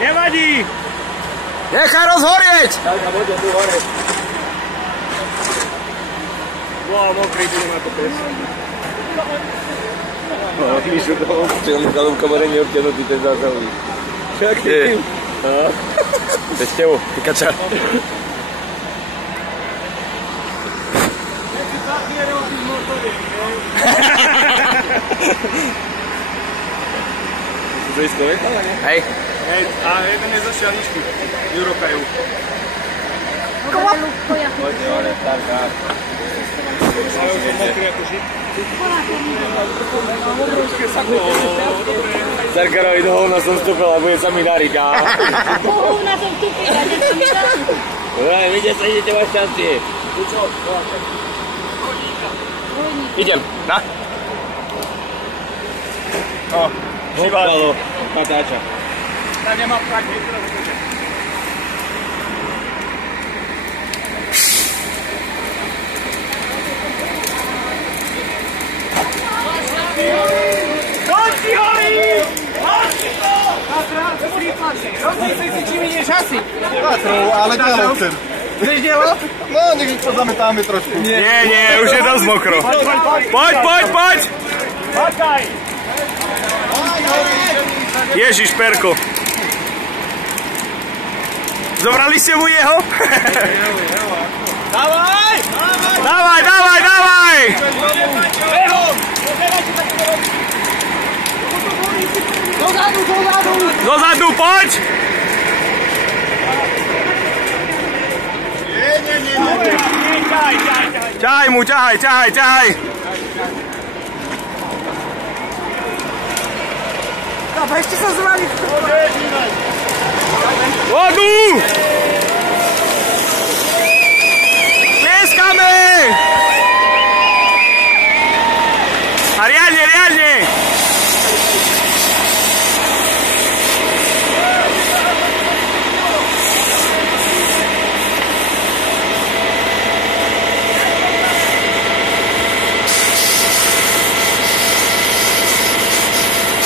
Nevadí! Nechaj rozhorieť! Tak a bude tu hore. Wow, mokrý, tu nemá to pes. No, Míšu toho čelníka kamere neobťanutý ten zásahový. Čak je. Cez tevo, Pikača. To je skoro, ne? Hej. Hej, a jeden je za šťavničky. Jurokajú. Poďte, hore, starka. Ale už je mokrý ako žid. Sarkarovi do hovna som vstúpil a bude sa mi dariť. Do hovna som vstúpil a kde sa mi dá? Vidíte sa, idete mať šťastie. Idem, na. No, Hopalo, patáča. tam nemá plať, hej, teraz ukážem. Poď si horí! Poď si to! Rozmyslí si, či vynieš asi. Ale dielo chcem. Chceš dielo? No, nech to zametáme trošku. Nie, už je dosť mokro. Poď! Poďkaj! Ježiš, Perko. Zobrali ste mu jeho? Dávaj! Behom! Dozadu, poď! Ťahaj mu, ťahaj! Ešte sa zvali. Vodu! Tlieskame! A riadne!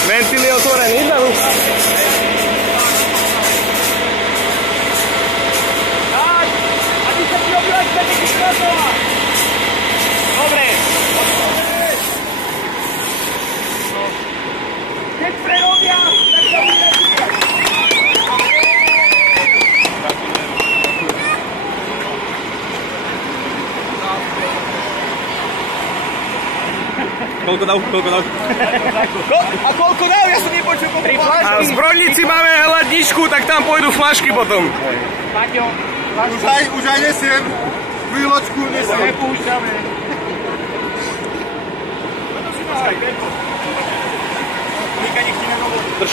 Ventil je otvorený, Daru. Tak, a ty sa ti obývaš na neký štrasová. Dobre. Keď prerobia, tak sa bude týkať. Koľko dal? A koľko dajú? Ja som nepočul, koľko flašky. A v zbrojnici máme hladničku, tak tam pôjdu flašky potom. Paťo, Už aj nesiem. Chvíľočku nesiem. nepúšťame. Drž.